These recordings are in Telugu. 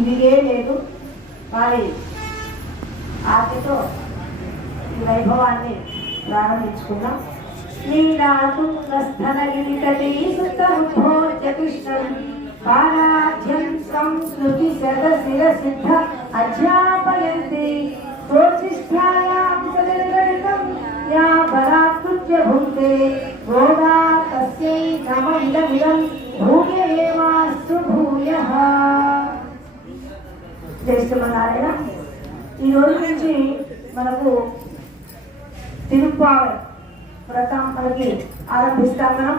తిరిగే లేదు. వారి ఆర్తితో ఈ వైభవాన్ని ప్రారంభించుకున్నాం. లీలాతుంగస్థనగిరితటీ సుత్తముద్భోజ్య కృష్ణం పారాధ్యం సంస్మృతి శతశిరసిద్ధ అధ్యాపయంతి ప్రోచిష్ఠాయాం సజనగణితం యా పరాత్కృత్య భుంక్తే గోదా తస్యై నమమిదమిదం భూయ ఏవాస్తు భూయః. శ్రీమన్నారాయణ, ఈ రోజు నుంచి మనకు తిరుప్పావై వ్రతం మనకి ఆరంభిస్తాం. మనం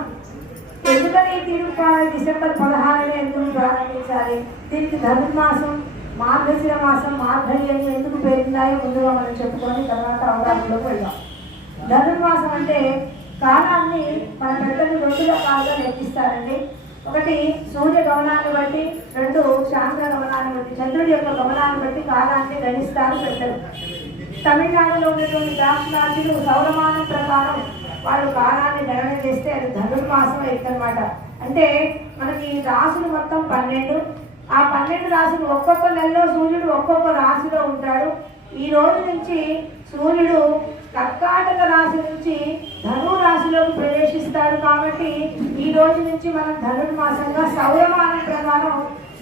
ఎందుకని తిరుప్పావై డిసెంబర్ 16 ఎందుకు ప్రారంభించాలి, దీనికి ధనుర్మాసం మార్గశిర మాసం మార్గళి అని ఎందుకు పేరున్నాయో ముందుగా మనం చెప్పుకొని తర్వాత అవగాహనలోకి వెళ్దాం. ధనుర్మాసం అంటే కాలాన్ని మన పెద్దలు 2 రకాలుగా లెక్కిస్తారండి. ఒకటి సూర్య గమనాన్ని బట్టి, 2 చాంద్ర గమనాన్ని బట్టి, చంద్రుడి యొక్క గమనాన్ని బట్టి కాలాన్ని గణిస్తారు పెద్దలు. తమిళనాడులో ఉన్నటువంటి దాక్షిణాత్యులు సౌరమానం ప్రకారం వాళ్ళు కాలాన్ని గణన చేస్తే అది ధనుర్మాసం అవుతుందన్నమాట. అంటే మనకి రాసులు మొత్తం 12. ఆ 12 రాశులు ఒక్కొక్క నెలలో సూర్యుడు ఒక్కొక్క రాశిలో ఉంటాడు. ఈ రోజు నుంచి సూర్యుడు కర్కాటక రాశి నుంచి ధను రాశిలోకి ప్రవేశిస్తాడు. కాబట్టి ఈ రోజు నుంచి మనం ధనుర్మాసంగా సౌరమానం ప్రకారం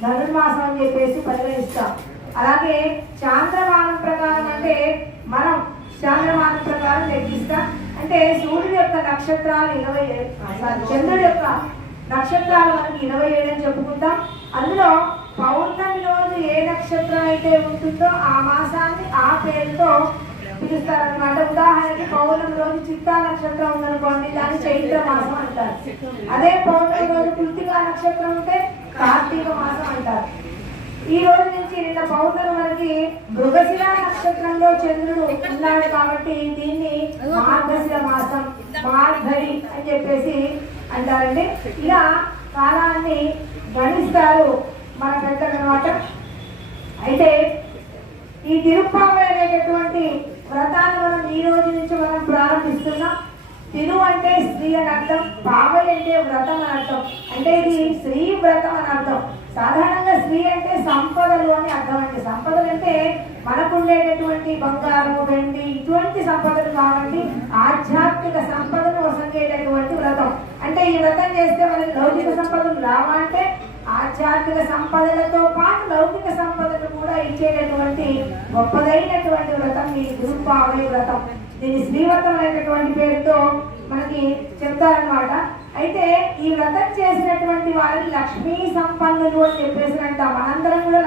ధనుర్మాసం అని చెప్పేసి పరిగణిస్తాం. అలాగే చాంద్రమానం ప్రకారం అంటే మనం చాంద్రమానం ప్రకారం లెక్కిస్తాం. అంటే సూర్యుడు యొక్క నక్షత్రాలు 27, చంద్రుడి యొక్క నక్షత్రాలు మనకి 27 అని చెప్పుకుంటాం. అందులో పౌర్ణమి రోజు ఏ నక్షత్రం అయితే ఉంటుందో ఆ మాసాన్ని ఆ పేరుతో పిలుస్తారనమాట. ఉదాహరణకి పౌర్ణమి రోజు చిత్తా నక్షత్రం ఉందనుకోండి, దాన్ని చైత్ర మాసం అంటారు. అదే పౌర్ణమి రోజు కృత్తికా నక్షత్రం ఉంటే కార్తీక మాసం అంటారు. ఈ రోజు నుంచి నిన్న పౌర్ణమి మనకి మృగశిర నక్షత్రంలో చంద్రుడు ఉన్నాడు కాబట్టి దీన్ని మార్గశిర మాసం మార్గళి అని చెప్పేసి అంటారండి. ఇలా కాలాన్ని గణిస్తారు మన పెద్దలు అన్నమాట. అయితే ఈ తిరుప్పావై అనేటటువంటి వ్రతాన్ని మనం ఈ రోజు నుంచి మనం ప్రారంభిస్తున్నాం. తిరు అంటే స్త్రీ అని అర్థం, పావై అంటే వ్రతం అని అర్థం. అంటే ఇది స్త్రీ వ్రతం అని అర్థం. సాధారణంగా స్త్రీ అంటే సంపదలు అని అర్థం అండి. సంపదలు అంటే మనకు ఉండేటటువంటి బంగారం, వెండి ఇటువంటి సంపదలు కాబట్టి ఆధ్యాత్మిక సంపదను వసంగేటటువంటి వ్రతం. అంటే ఈ వ్రతం చేస్తే మనకి లౌకిక సంపదలు రావాలంటే ఆధ్యాత్మిక సంపదలతో పాటు లౌకిక సంపదలు కూడా ఇచ్చేటటువంటి గొప్పదైనటువంటి వ్రతం ఈ తిరుప్పావై వ్రతం. దీన్ని శ్రీవ్రతం అనేటటువంటి పేరుతో మనకి చెప్తారనమాట. అయితే ఈ వ్రతం చేసినటువంటి వారిని లక్ష్మీ సంపన్నులు అని చెప్పేసి అంటాం. మనందరం కూడా